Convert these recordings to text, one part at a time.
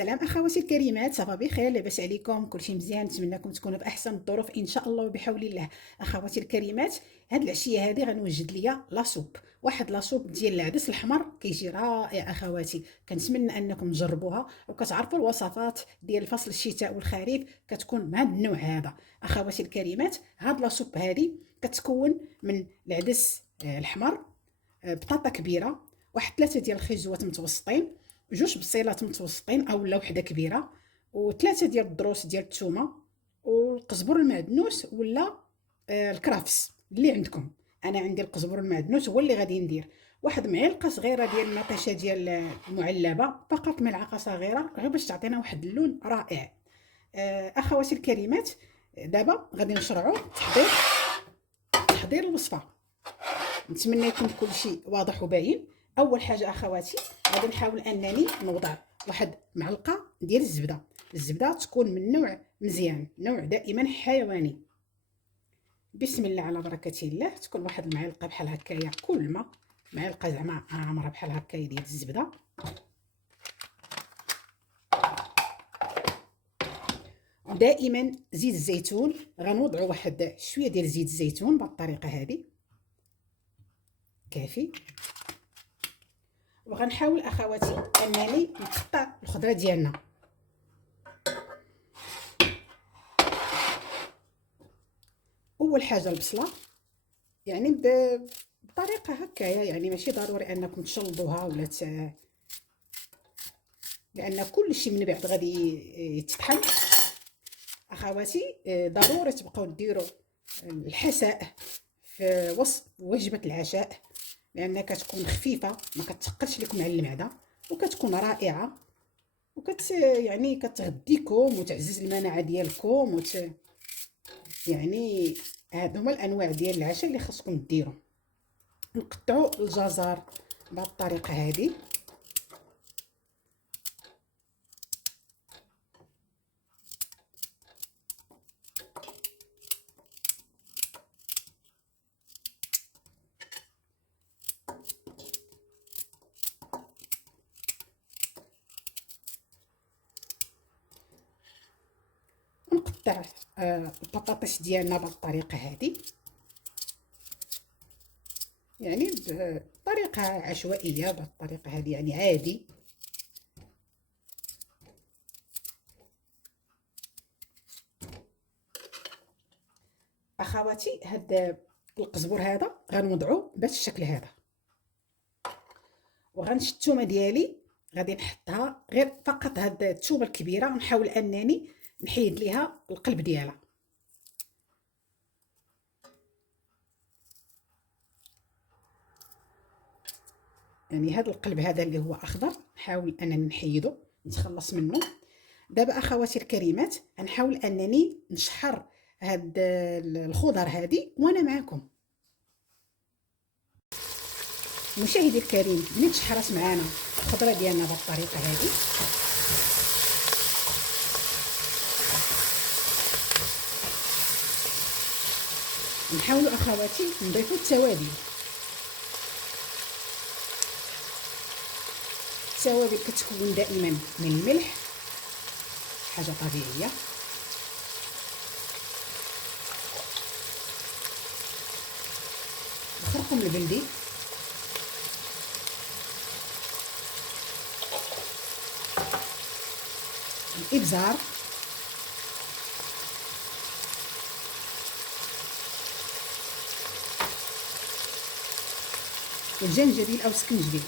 سلام اخواتي الكريمات، صافا بخير؟ لاباس عليكم؟ كلشي مزيان؟ نتمنىكم تكونوا باحسن الظروف ان شاء الله وبحول الله. اخواتي الكريمات، هاد العشيه هذه غنوجد ليا لاصوب، واحد لاصوب ديال العدس الحمر كيجي رائع. اخواتي كنتمنى انكم تجربوها، وكتعرفوا الوصفات ديال فصل الشتاء والخريف كتكون مع هاد النوع هذا. اخواتي الكريمات، هاد لاصوب هذه كتكون من العدس الحمر، بطاطا كبيره، واحد 3 ديال الخيزوات متوسطين، جوج بصيلات متوسطين اولا وحده كبيره، وثلاثه ديال الضروس ديال الثومه، والقزبر المعدنوس ولا الكرافس اللي عندكم. انا عندي القزبر المعدنوس هو اللي غادي ندير. واحد معلقه صغيره ديال النطيشه ديال المعلبه، فقط ملعقه صغيره غير باش تعطينا واحد اللون رائع. اخواتي الكريمات، دابا غادي نشرعوا تحضير الوصفه. نتمنى يكون كل شيء واضح وباين. اول حاجه اخواتي، غادي نحاول انني نوضع واحد معلقه ديال الزبده تكون من نوع مزيان، نوع دائما حيواني. بسم الله على بركه الله. تكون واحد المعلقه بحال هكايا، كل ما معلقه زعما عامره بحال هكايا ديال الزبده. ودائما زيت الزيتون، غنوضعوا واحد شويه ديال زيت الزيتون بهذه الطريقه هذه كافي. وغنحاول اخواتي انني نقطع الخضره ديالنا. اول حاجه البصله، يعني بطريقه هكايا، يعني ماشي ضروري انكم تشلضوها ولا لان كل شيء من بعد غادي يتطحن. اخواتي ضروري تبقاو ديروا الحساء في وسط وجبه العشاء، لان كتكون خفيفه، ما كتثقلش لكم على المعده، وكتكون رائعه، يعني كتغديكم وتعزز المناعه ديالكم يعني هادو هما الانواع ديال العشاء اللي خاصكم ديروا. نقطعوا الجزر بهذه الطريقه هذه. ونقطع البطاطس ديالنا بهذه الطريقه هذه، يعني بطريقه عشوائيه بهذه الطريقه هذه، يعني عادي. اخواتي، هاد القزبر هذا غنوضعوه بهذا الشكل هذا، وغنشد الثومه ديالي غادي نحطها غير فقط هاد الثومه الكبيره، ونحاول انني نحيد ليها القلب ديالها. يعني هذا القلب هذا اللي هو اخضر، نحاول انني نحيده نتخلص منه. دابا اخواتي الكريمات، غنحاول انني نشحر هاد الخضر هذه وانا معكم. مشاهدي الكريم، ملي تشحرات معنا الخضره ديالنا بهذه الطريقه هذه، نحاولوا اخواتي نضيفوا التوابل. التوابل كتكون دائما من الملح، حاجه طبيعيه، الخرقوم البلدي، الابزار، والجنجبيل او سكنجبيل.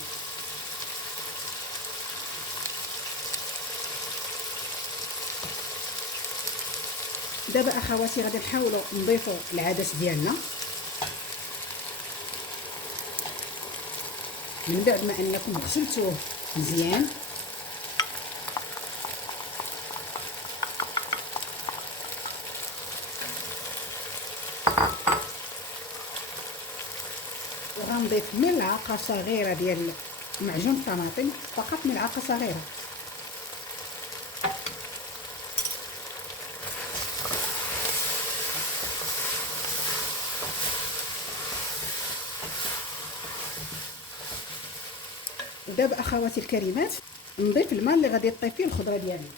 دابا اخواتي غادي نحاولوا نضيفوا العدس ديالنا من بعد ما انكم غسلتوه مزيان. وغنضيف ملعقه صغيره ديال معجون الطماطم، فقط ملعقه صغيره. ودابا اخواتي الكريمات، نضيف الماء اللي غادي يطيب فيه الخضره ديالنا.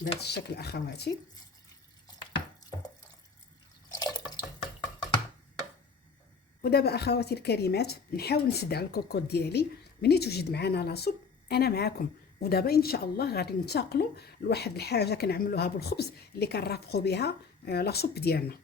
بهذا الشكل اخواتي. ودابا اخواتي الكريمات نحاول نسد على الكوكوط ديالي. ملي توجد معنا لاصوب انا معاكم. ودابا ان شاء الله غادي ننتقلوا لواحد الحاجه كنعملوها بالخبز اللي كنرافقوا بها لاصوب ديالنا.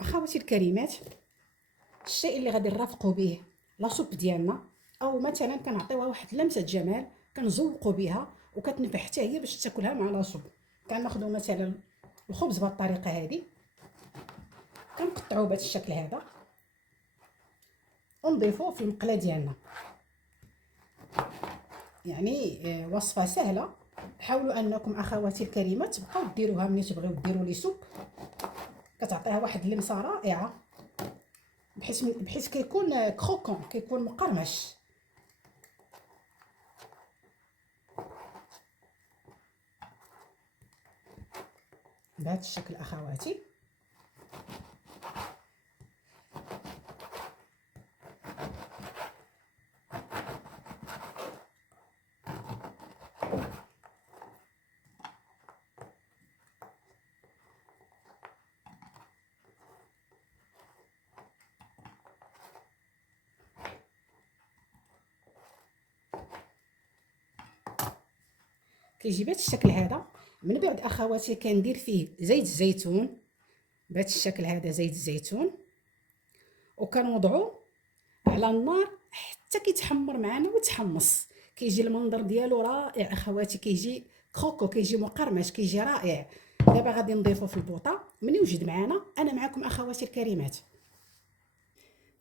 اخواتي الكريمات، الشيء اللي غادي نرافقوا به لاصوب ديالنا، او مثلا كنعطيوها واحد لمسه جمال كنزوقوا بها وكتنفع حتى هي باش تاكلها مع لاصوب. كناخذوا مثلا الخبز بهذه الطريقه هذه، كنقطعوه بهذا الشكل هذا ونضيفوه في المقله ديالنا. يعني وصفه سهله. حاولوا انكم اخواتي الكريمات تبقاو ديروها ملي تبغيو ديروا لي سوب، كتعطيها واحد اللمسه رائعه، بحيث كيكون كروكون، كيكون مقرمش. بهذا الشكل اخواتي. كيجي بهذا الشكل هذا. من بعد اخواتي كندير فيه زيت الزيتون بهذا الشكل هذا، زيت الزيتون، وكنوضعوه على النار حتى كيتحمر معنا وتحمص. كيجي المنظر ديالو رائع اخواتي، كيجي كروكو، كيجي مقرمش، كيجي رائع. دابا غادي نضيفو في البوطه من يوجد معنا. انا معكم اخواتي الكريمات.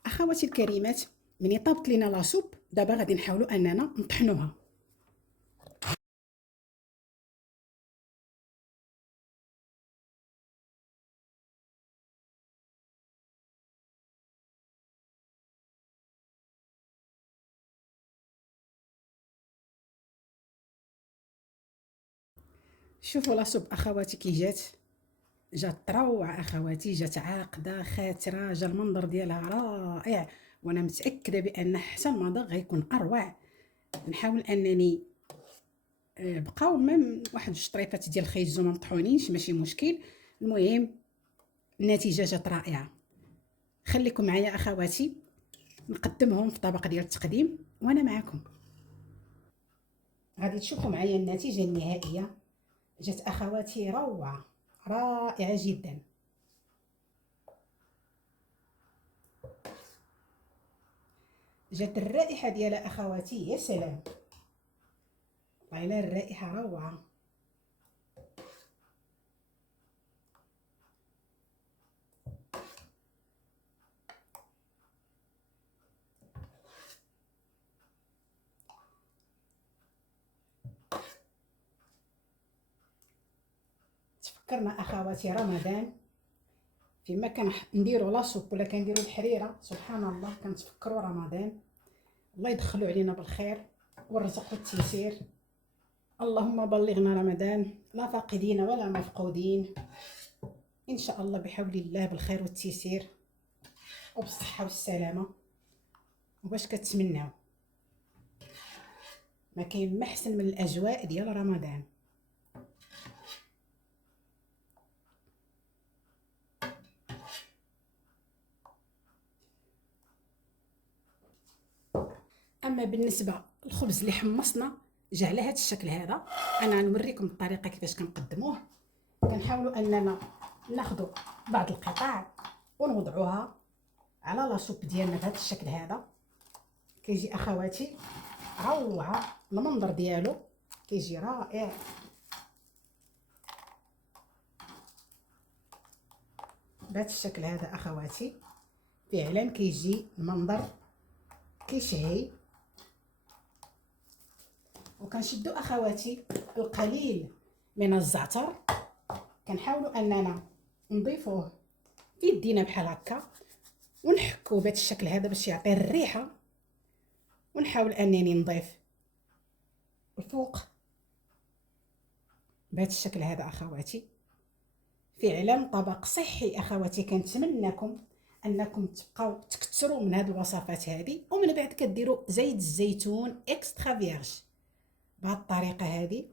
اخواتي الكريمات، من طابت لينا لاصوب دابا غادي نحاولوا اننا نطحنوها. شوفوا لاصوب اخواتي كي جات تروع اخواتي، جات عاقده خاتره، جا المنظر ديالها رائع. وانا متاكده بان حتى المذاق غيكون اروع. نحاول انني بقاو ميم واحد الشطريفات ديال الخيزو ما مطحونينش، ماشي مشكل. المهم النتيجه جات رائعه. خليكم معايا اخواتي نقدمهم في طبق ديال التقديم وانا معكم. غادي تشوفوا معايا النتيجه النهائيه. جات اخواتي روعه، رائعه جدا. جات الرائحه ديالها اخواتي يا سلام، والله الرائحه روعه. تفكرنا اخواتي رمضان فيما كان نديروا لاصوب ولا كنديروا الحريره، سبحان الله كنتفكروا رمضان. الله يدخلوا علينا بالخير والرزق والتيسير. اللهم بلغنا رمضان لا فاقدين ولا مفقودين ان شاء الله، بحول الله بالخير والتيسير وبالصحه والسلامه. وباش كتمناو، ما كاين ما احسن من الاجواء ديال رمضان. اما بالنسبه للخبز اللي حمصنا جا على هذا الشكل هذا. انا نوريكم الطريقه كيفاش كنقدموه. كنحاولوا اننا ناخذ بعض القطع ونوضعوها على لاصوب ديالنا بهذا الشكل هذا. كيجي اخواتي روعه، المنظر ديالو كيجي رائع. بهذا الشكل هذا اخواتي فعلا كيجي المنظر كيشهي. وكنشدو اخواتي القليل من الزعتر، كنحاولوا اننا نضيفوه في يدينا بحال هكا، ونحكو بهذا الشكل هذا باش يعطي الريحه. ونحاول انني نضيف الفوق بهذا الشكل هذا اخواتي. فعلا طبق صحي اخواتي. كنتمنىكم انكم تبقاو تكثروا من هذه الوصفات هذه. ومن بعد كديروا زيت الزيتون اكسترا فيرج بهذه الطريقه هذه.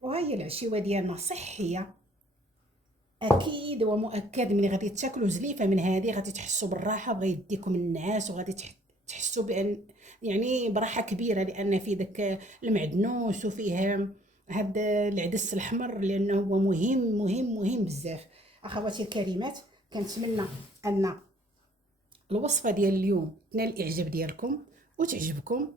وهي العشيوه ديالنا صحيه اكيد ومؤكد. ملي غادي تاكلوا زليفه من هذه غادي تحسوا بالراحه وغيديكم النعاس، وغادي تحسوا بان يعني براحه كبيره، لان فيه داك المعدنوس وفيه هذا العدس الاحمر، لانه هو مهم مهم مهم بزاف. اخواتي الكريمات، كنتمنى ان الوصفه ديال اليوم تنال الاعجاب ديالكم وتعجبكم،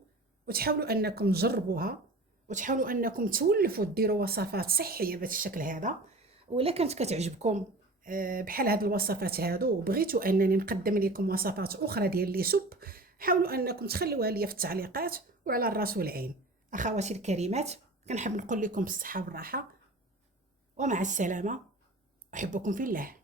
وتحاولوا انكم تجربوها، وتحاولوا انكم تولفوا ديروا وصفات صحيه بهذا الشكل هذا. ولا كانت كتعجبكم بحال هاد الوصفات هادو، وبغيتوا انني نقدم لكم وصفات اخرى ديال لي سوب، حاولوا انكم تخلوها لي في التعليقات وعلى الراس والعين. اخواتي الكريمات، كنحب نقول لكم بالصحه والراحه ومع السلامه. احبكم في الله.